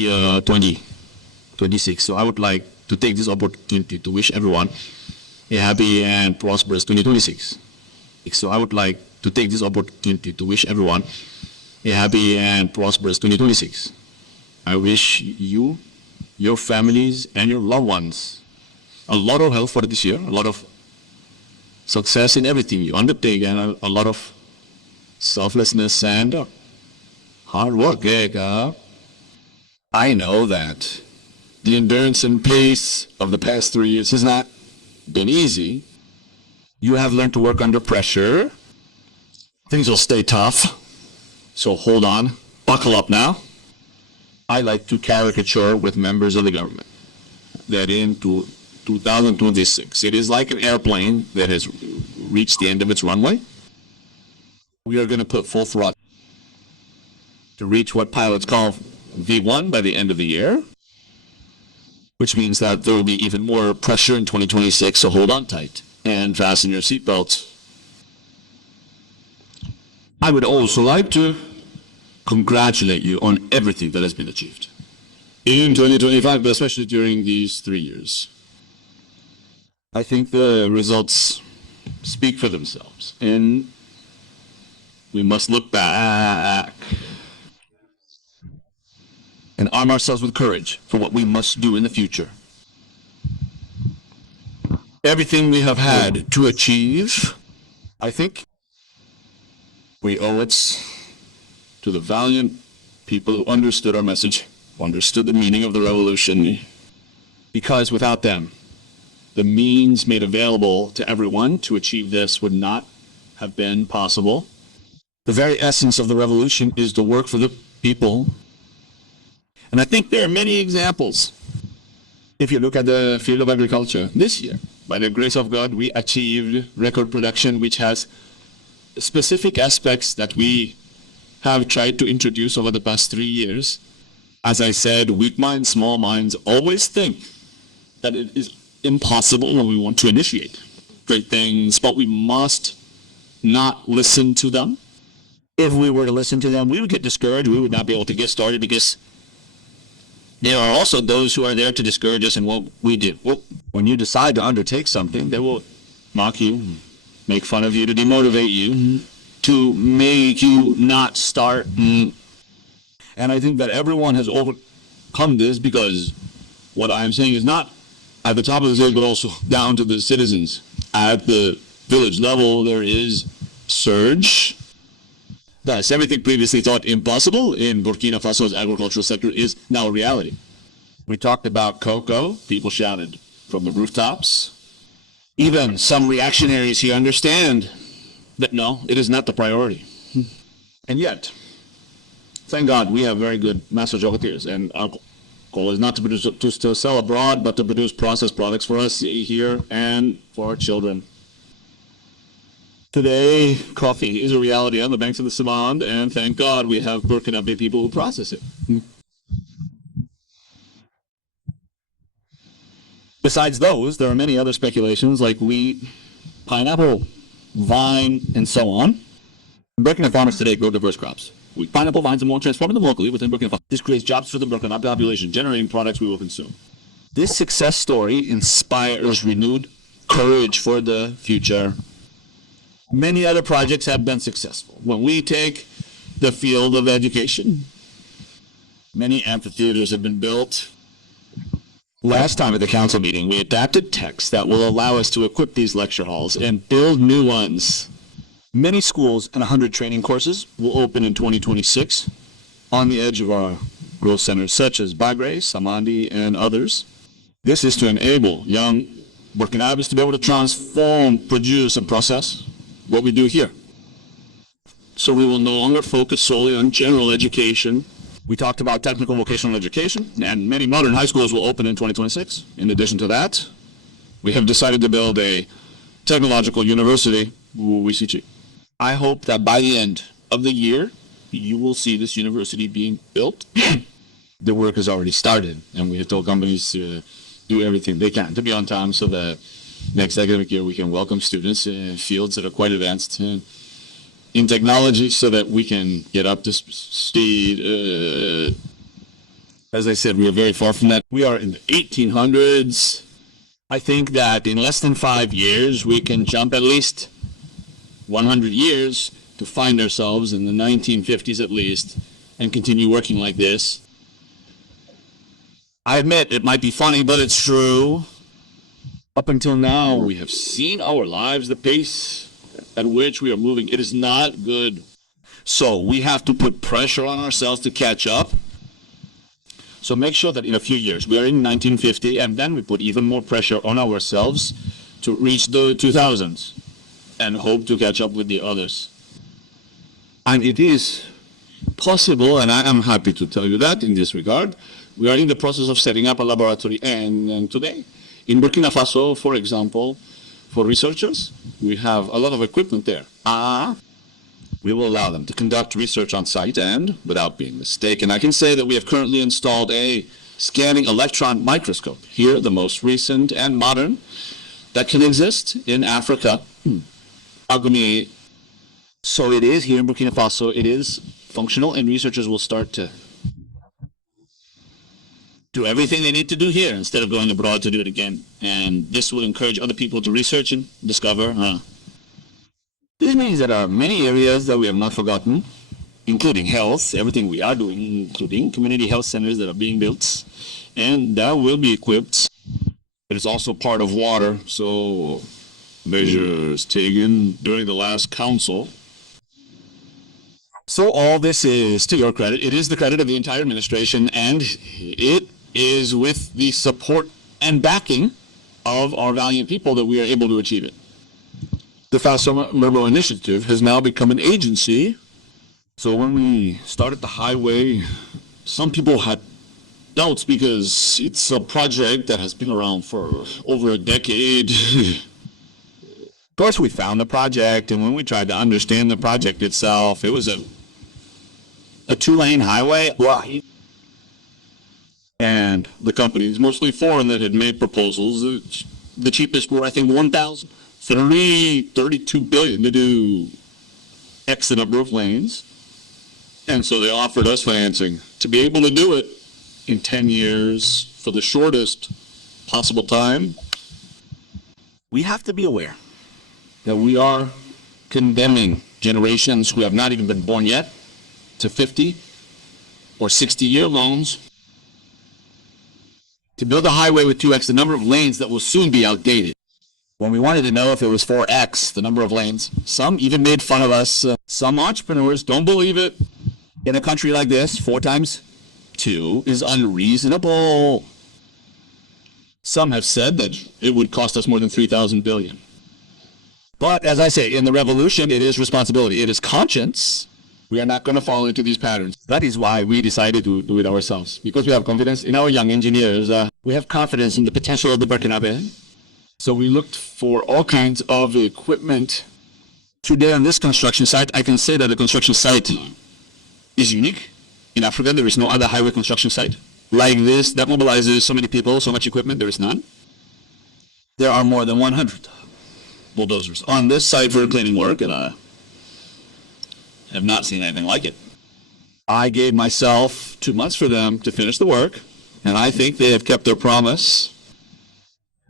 year 2026. So I would like to take this opportunity to wish everyone a happy and prosperous 2026. So I would like to take this opportunity to wish everyone a happy and prosperous 2026. I wish you, your families, and your loved ones a lot of health for this year, a lot of success in everything you undertake, and a lot of selflessness and hard work. I know that the endurance and pace of the past 3 years has not been easy. You have learned to work under pressure. Things will stay tough, so hold on, buckle up now. I like to caricature with members of the government that in 2026, it is like an airplane that has reached the end of its runway. We are going to put full throttle to reach what pilots call V1 by the end of the year, which means that there will be even more pressure in 2026, so hold on tight and fasten your seatbelts. I would also like to congratulate you on everything that has been achieved in 2025, but especially during these 3 years. I think the results speak for themselves, and we must look back and arm ourselves with courage for what we must do in the future. Everything we have had to achieve, I think we owe it to the valiant people who understood our message, who understood the meaning of the revolution, because without them, the means made available to everyone to achieve this would not have been possible. The very essence of the revolution is to work for the people. And I think there are many examples. If you look at the field of agriculture this year, by the grace of God, we achieved record production, which has specific aspects that we have tried to introduce over the past 3 years. As I said, weak minds, small minds always think that it is impossible when we want to initiate great things, but we must not listen to them. If we were to listen to them, we would get discouraged. We would not be able to get started because there are also those who are there to discourage us in what we do. Well, when you decide to undertake something, they will mock you, make fun of you, to demotivate you, to make you not start. And I think that everyone has overcome this, because what I'm saying is not at the top of the stage, but also down to the citizens. At the village level, there is surge. Thus, everything previously thought impossible in Burkina Faso's agricultural sector is now a reality. We talked about cocoa. People shouted from the rooftops. Even some reactionaries here understand that no, it is not the priority. And yet, thank God, we have very good master chocolatiers, and our goal is not to produce to sell abroad, but to produce processed products for us here and for our children. Today, coffee is a reality on the banks of the Samand, and thank God we have Burkinabe people who process it. Besides those, there are many other speculations like wheat, pineapple, vine, and so on. Burkina farmers today grow diverse crops. Wheat, pineapple, vines, and more, transforming them locally within Burkina Faso. This creates jobs for the Burkina population, generating products we will consume. This success story inspires renewed courage for the future. Many other projects have been successful. When we take the field of education, many amphitheaters have been built. Last time at the council meeting, we adapted text that will allow us to equip these lecture halls and build new ones. Many schools and 100 training courses will open in 2026 on the edge of our growth centers, such as Bagre, Samandi, and others. This is to enable young Burkinabes to be able to transform, produce, and process what we do here. So we will no longer focus solely on general education. We talked about technical vocational education, and many modern high schools will open in 2026. In addition to that, we have decided to build a technological university, WCG. I hope that by the end of the year, you will see this university being built. The work has already started, and we have told companies to do everything they can to be on time so that next academic year we can welcome students in fields that are quite advanced in technology so that we can get up to speed. As I said, we are very far from that. We are in the 1800s. I think that in less than 5 years, we can jump at least 100 years to find ourselves in the 1950s at least and continue working like this. I admit it might be funny, but it's true. Up until now, we have seen our lives, the pace at which we are moving. It is not good. So we have to put pressure on ourselves to catch up. So make sure that in a few years, we are in 1950, and then we put even more pressure on ourselves to reach the 2000s and hope to catch up with the others. And it is possible, and I am happy to tell you that in this regard. We are in the process of setting up a laboratory, and today, in Burkina Faso, for example, for researchers, we have a lot of equipment there. We will allow them to conduct research on site and without being mistaken. I can say that we have currently installed a scanning electron microscope, here the most recent and modern that can exist in Africa. So it is here in Burkina Faso, it is functional, and researchers will start to do everything they need to do here instead of going abroad to do it again. And this will encourage other people to research and discover. This means there are many areas that we have not forgotten, including health, everything we are doing, including community health centers that are being built, and that will be equipped. It is also part of water, so measures taken during the last council. So all this is to your credit. It is the credit of the entire administration, and it is with the support and backing of our valiant people that we are able to achieve it. The Faso Merbo Initiative has now become an agency. So when we started the highway, some people had doubts because it's a project that has been around for over a decade. Of course, we found the project, and when we tried to understand the project itself, it was a 2-lane highway. And the companies, mostly foreign, that had made proposals, the cheapest were, I think, 32 billion to do X number of lanes. And so they offered us financing to be able to do it in 10 years for the shortest possible time. We have to be aware that we are condemning generations who have not even been born yet to 50 or 60-year loans to build a highway with 2x the number of lanes that will soon be outdated. When we wanted to know if it was 4x the number of lanes, some even made fun of us. Some entrepreneurs don't believe it. In a country like this, 4 times 2 is unreasonable. Some have said that it would cost us more than 3,000 billion. But as I say, in the revolution, it is responsibility. It is conscience. We are not going to fall into these patterns. That is why we decided to do it ourselves. Because we have confidence in our young engineers. We have confidence in the potential of the Burkinabe. So we looked for all kinds of equipment. Today on this construction site, I can say that the construction site is unique. In Africa, there is no other highway construction site like this that mobilizes so many people, so much equipment. There is none. There are more than 100 bulldozers on this site for cleaning work, and I have not seen anything like it. I gave myself 2 months for them to finish the work, and I think they have kept their promise.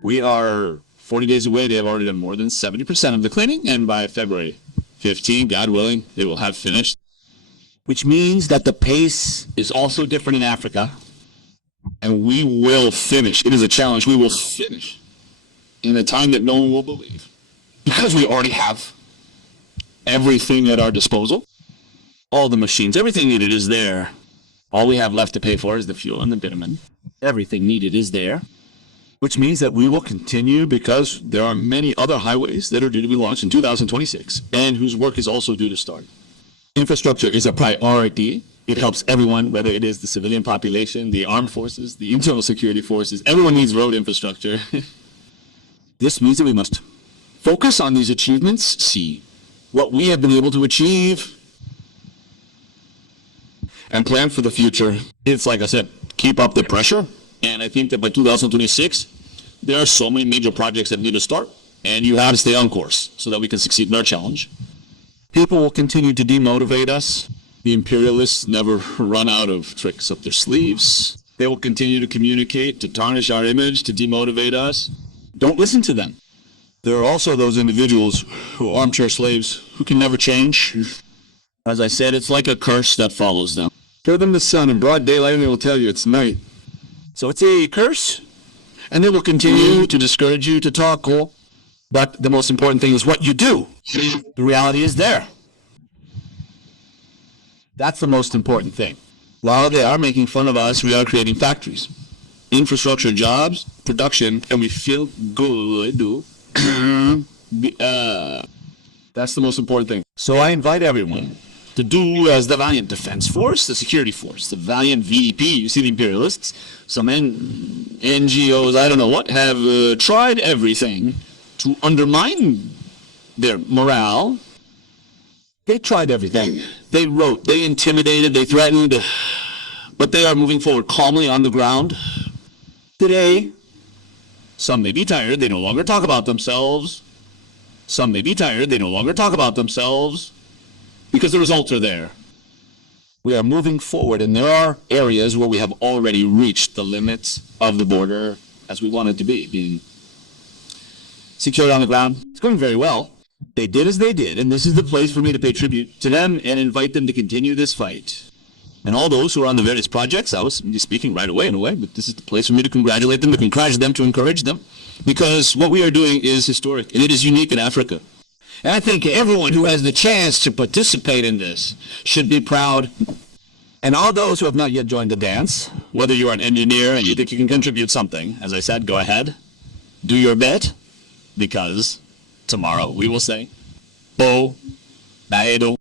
We are 40 days away. They have already done more than 70% of the cleaning, and by February 15, God willing, they will have finished. Which means that the pace is also different in Africa, and we will finish. It is a challenge. We will finish in a time that no one will believe, because we already have everything at our disposal. All the machines, everything needed is there. All we have left to pay for is the fuel and the bitumen. Everything needed is there. Which means that we will continue because there are many other highways that are due to be launched in 2026 and whose work is also due to start. Infrastructure is a priority. It helps everyone, whether it is the civilian population, the armed forces, the internal security forces. Everyone needs road infrastructure. This means that we must focus on these achievements, see what we have been able to achieve, and plan for the future. It's like I said, keep up the pressure. And I think that by 2026, there are so many major projects that need to start, and you have to stay on course so that we can succeed in our challenge. People will continue to demotivate us. The imperialists never run out of tricks up their sleeves. They will continue to communicate, to tarnish our image, to demotivate us. Don't listen to them. There are also those individuals who are armchair slaves who can never change. As I said, it's like a curse that follows them. Show them the sun in broad daylight and they will tell you it's night. So it's a curse, and they will continue to discourage you to talk. But the most important thing is what you do. The reality is there. That's the most important thing. While they are making fun of us, we are creating factories, infrastructure, jobs, production, and we feel good. That's the most important thing. So I invite everyone to do as the valiant defense force, the security force, the valiant VDP, you see the imperialists, some NGOs, I don't know what, have tried everything to undermine their morale. They tried everything. They wrote, they intimidated, they threatened, but they are moving forward calmly on the ground. Today, some may be tired, they no longer talk about themselves. Some may be tired, they no longer talk about themselves, because the results are there. We are moving forward, and there are areas where we have already reached the limits of the border as we want it to be, being secured on the ground. It's going very well. They did as they did, and this is the place for me to pay tribute to them and invite them to continue this fight. And all those who are on the various projects, I was speaking right away in a way, but this is the place for me to congratulate them, to encourage them, because what we are doing is historic, and it is unique in Africa. And I think everyone who has the chance to participate in this should be proud. And all those who have not yet joined the dance, whether you are an engineer and you think you can contribute something, as I said, go ahead, do your bit, because tomorrow we will say, Bo, Baedo,